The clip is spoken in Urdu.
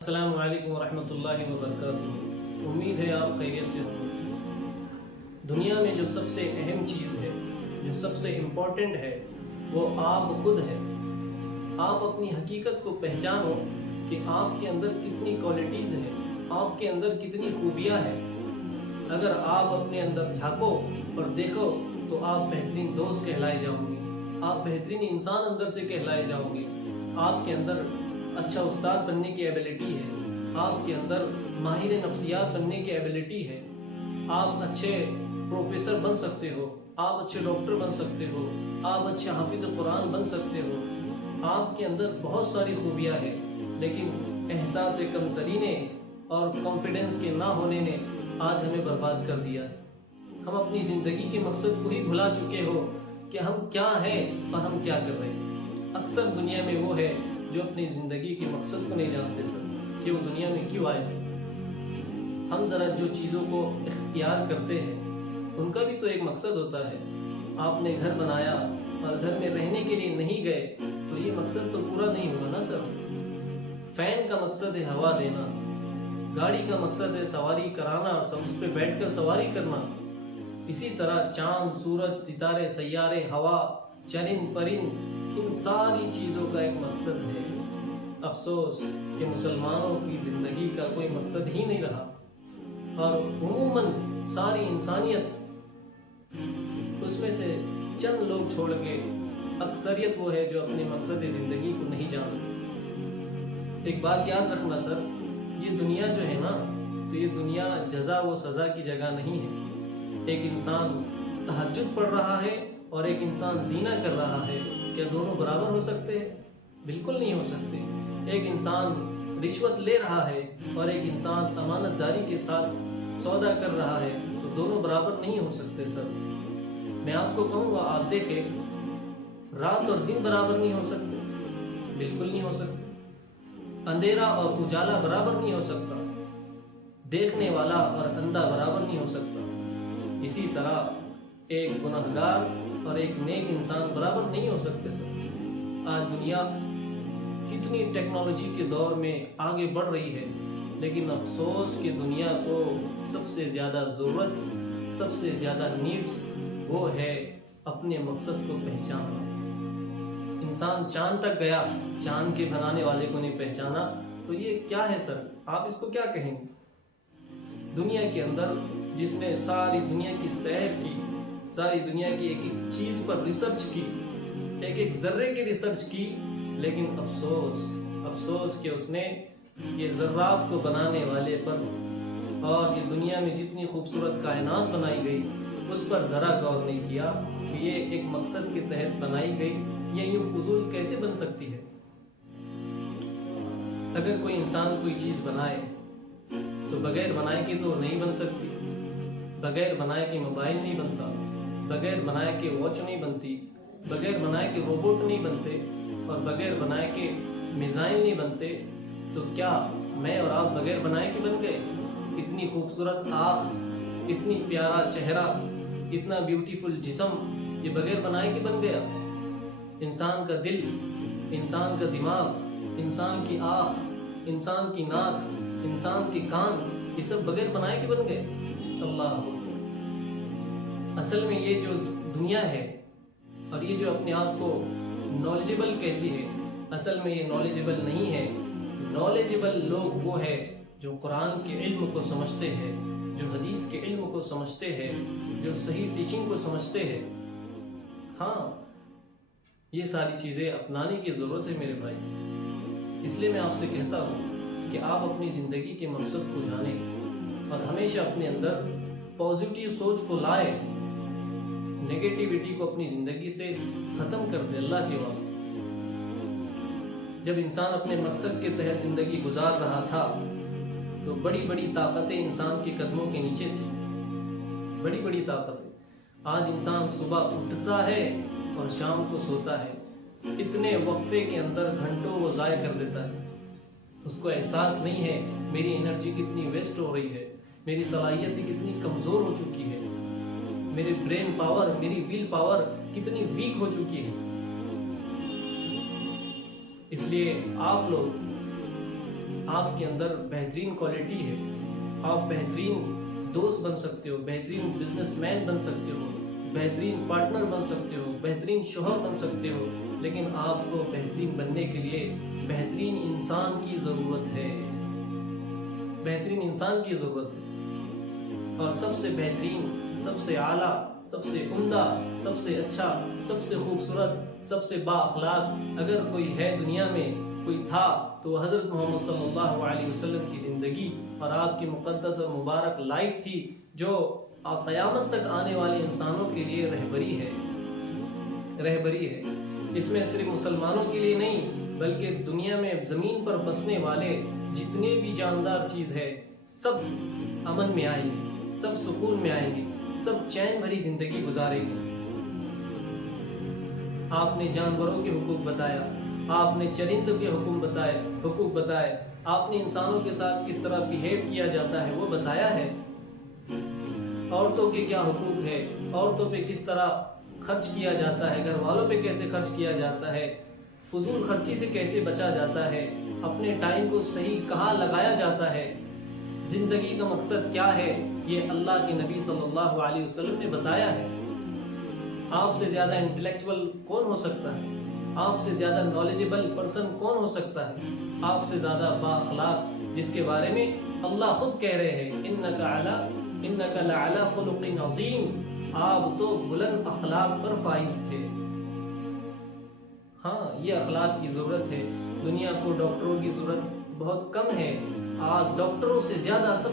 السلام علیکم ورحمۃ اللہ وبرکاتہ۔ امید ہے آپ خیریت سے ہوں۔ دنیا میں جو سب سے اہم چیز ہے، جو سب سے امپورٹنٹ ہے، وہ آپ خود ہے۔ آپ اپنی حقیقت کو پہچانو کہ آپ کے اندر کتنی کوالٹیز ہیں، آپ کے اندر کتنی خوبیاں ہیں۔ اگر آپ اپنے اندر جھانکو اور دیکھو تو آپ بہترین دوست کہلائے جاؤ گے، آپ بہترین انسان اندر سے کہلائے جاؤ گے۔ آپ کے اندر اچھا استاد بننے کی ایبلٹی ہے، آپ کے اندر ماہر نفسیات بننے کی ایبلٹی ہے، آپ اچھے پروفیسر بن سکتے ہو، آپ اچھے ڈاکٹر بن سکتے ہو، آپ اچھے حافظ قرآن بن سکتے ہو۔ آپ کے اندر بہت ساری خوبیاں ہیں، لیکن احساس کمتری نے اور کانفیڈنس کے نہ ہونے نے آج ہمیں برباد کر دیا ہے۔ ہم اپنی زندگی کے مقصد کو ہی بھلا چکے ہو کہ ہم کیا ہیں اور ہم کیا کر رہے ہیں۔ اکثر دنیا میں وہ ہے جو اپنی زندگی کے مقصد کو نہیں جانتے سر، کہ وہ دنیا میں کیوں آئے تھے۔ ہم ذرا جو چیزوں کو اختیار کرتے ہیں ان کا بھی تو ایک مقصد ہوتا ہے۔ آپ نے گھر بنایا اور گھر میں رہنے کے لیے نہیں گئے تو یہ مقصد تو پورا نہیں ہوا نا سر۔ فین کا مقصد ہے ہوا دینا، گاڑی کا مقصد ہے سواری کرانا اور اس پہ بیٹھ کر سواری کرنا۔ اسی طرح چاند، سورج، ستارے، سیارے، ہوا، چرند پرند، ان ساری چیزوں کا ایک مقصد ہے۔ افسوس کہ مسلمانوں کی زندگی کا کوئی مقصد ہی نہیں رہا، اور عموماً ساری انسانیت اس میں سے چند لوگ چھوڑ کے اکثریت وہ ہے جو اپنے مقصد زندگی کو نہیں جانتے۔ ایک بات یاد رکھنا سر، یہ دنیا جو ہے نا، تو یہ دنیا جزا و سزا کی جگہ نہیں ہے۔ ایک انسان تہجد پڑھ رہا ہے اور ایک انسان زنا کر رہا ہے، کیا دونوں برابر ہو سکتے ہیں؟ بالکل نہیں ہو سکتے۔ ایک انسان رشوت لے رہا ہے اور ایک انسان امانت داری کے ساتھ سودا کر رہا ہے، تو دونوں برابر نہیں ہو سکتے سر۔ میں آپ کو کہوں گا، آپ دیکھیں، رات اور دن برابر نہیں ہو سکتے، بالکل نہیں ہو سکتے۔ اندھیرا اور اجالا برابر نہیں ہو سکتا، دیکھنے والا اور اندھا برابر نہیں ہو سکتا۔ اسی طرح ایک گنہگار اور ایک نیک انسان برابر نہیں ہو سکتے سر۔ آج دنیا کتنی ٹیکنالوجی کے دور میں آگے بڑھ رہی ہے، لیکن افسوس کہ دنیا کو سب سے زیادہ ضرورت، سب سے زیادہ نیڈس وہ ہے اپنے مقصد کو پہچاننا۔ انسان چاند تک گیا، چاند کے بنانے والے کو نہیں پہچانا، تو یہ کیا ہے سر؟ آپ اس کو کیا کہیں گے؟ دنیا کے اندر جس نے ساری دنیا کی سیر کی، ساری دنیا کی ایک ایک چیز پر ریسرچ کی، ایک ایک ذرے کی ریسرچ کی، لیکن افسوس کہ اس نے یہ ذرات کو بنانے والے پر اور یہ دنیا میں جتنی خوبصورت کائنات بنائی گئی اس پر ذرا غور نہیں کیا کہ یہ ایک مقصد کے تحت بنائی گئی، یہ یوں فضول کیسے بن سکتی ہے۔ اگر کوئی انسان کوئی چیز بنائے تو بغیر بنائے کے تو نہیں بن سکتی، بغیر بنائے کے موبائل نہیں بنتا، بغیر بنائے کے واچ نہیں بنتی، بغیر بنائے کے روبوٹ نہیں بنتے، اور بغیر بنائے کے میزائل نہیں بنتے۔ تو کیا میں اور آپ بغیر بنائے کے بن گئے؟ اتنی خوبصورت آنکھ، اتنی پیارا چہرہ، اتنا بیوٹیفل جسم، یہ بغیر بنائے کے بن گیا؟ انسان کا دل، انسان کا دماغ، انسان کی آنکھ، انسان کی ناک، انسان کے کان، یہ سب بغیر بنائے کے بن گئے؟ اللہ اکبر۔ اصل میں یہ جو دنیا ہے اور یہ جو اپنے آپ کو نالجبل کہتی ہے، اصل میں یہ نالجبل نہیں ہے۔ نالجبل لوگ وہ ہے جو قرآن کے علم کو سمجھتے ہیں، جو حدیث کے علم کو سمجھتے ہیں، جو صحیح ٹیچنگ کو سمجھتے ہیں۔ ہاں، یہ ساری چیزیں اپنانے کی ضرورت ہے میرے بھائی۔ اس لیے میں آپ سے کہتا ہوں کہ آپ اپنی زندگی کے مقصد کو جانیں اور ہمیشہ اپنے اندر پازیٹیو سوچ کو لائے، نیگیٹیوٹی کو اپنی زندگی سے ختم کر دے اللہ کے واسطے۔ جب انسان اپنے مقصد کے تحت زندگی گزار رہا تھا تو بڑی بڑی طاقتیں انسان کے قدموں کے نیچے تھی، بڑی بڑی طاقتیں۔ آج انسان صبح اٹھتا ہے اور شام کو سوتا ہے، اتنے وقفے کے اندر گھنٹوں وہ ضائع کر دیتا ہے۔ اس کو احساس نہیں ہے میری انرجی کتنی ویسٹ ہو رہی ہے، میری صلاحیتیں کتنی کمزور ہو چکی ہے، میری برین پاور، میری ویل پاور کتنی ویک ہو چکی ہے۔ اس لیے آپ لوگ آپ کے اندر بہترین کوالٹی ہے، آپ بہترین دوست بن سکتے ہو، بہترین بزنس مین بن سکتے ہو، بہترین پارٹنر بن سکتے ہو، بہترین شوہر بن سکتے ہو، لیکن آپ کو بہترین بننے کے لیے بہترین انسان کی ضرورت ہے، بہترین انسان کی ضرورت ہے۔ اور سب سے بہترین، سب سے اعلیٰ، سب سے عمدہ، سب سے اچھا، سب سے خوبصورت، سب سے با اخلاق اگر کوئی ہے دنیا میں، کوئی تھا، تو حضرت محمد صلی اللہ علیہ وسلم کی زندگی اور آپ کی مقدس اور مبارک لائف تھی، جو قیامت تک آنے والے انسانوں کے لیے رہبری ہے، رہبری ہے۔ اس میں صرف مسلمانوں کے لیے نہیں، بلکہ دنیا میں زمین پر بسنے والے جتنے بھی جاندار چیز ہے، سب امن میں آئیں گے، سب سکون میں آئیں گے، سب چین بھری زندگی گزاریں گے۔ آپ نے جانوروں کے حقوق بتایا، آپ نے چرندوں کے حقوق بتائے، آپ نے انسانوں کے ساتھ کس طرح بیہیو کیا جاتا ہے وہ بتایا ہے، عورتوں کے کیا حقوق ہے، عورتوں پہ کس طرح خرچ کیا جاتا ہے، گھر والوں پہ کیسے خرچ کیا جاتا ہے، فضول خرچی سے کیسے بچا جاتا ہے، اپنے ٹائم کو صحیح کہاں لگایا جاتا ہے، زندگی کا مقصد کیا ہے، یہ اللہ کے نبی صلی اللہ علیہ وسلم نے بتایا ہے۔ آپ سے زیادہ انٹلیکچول کون ہو سکتا ہے؟ آپ سے زیادہ نالجبل پرسن کون ہو سکتا ہے؟ آپ سے زیادہ با اخلاق، جس کے بارے میں اللہ خود کہہ رہے ہیں انک لعلی خلق عظیم، آپ تو بلند اخلاق پر فائز تھے۔ ہاں، یہ اخلاق کی ضرورت ہے۔ دنیا کو ڈاکٹروں کی ضرورت بہت کم ہے، آج ڈاکٹروں سے زیادہ سب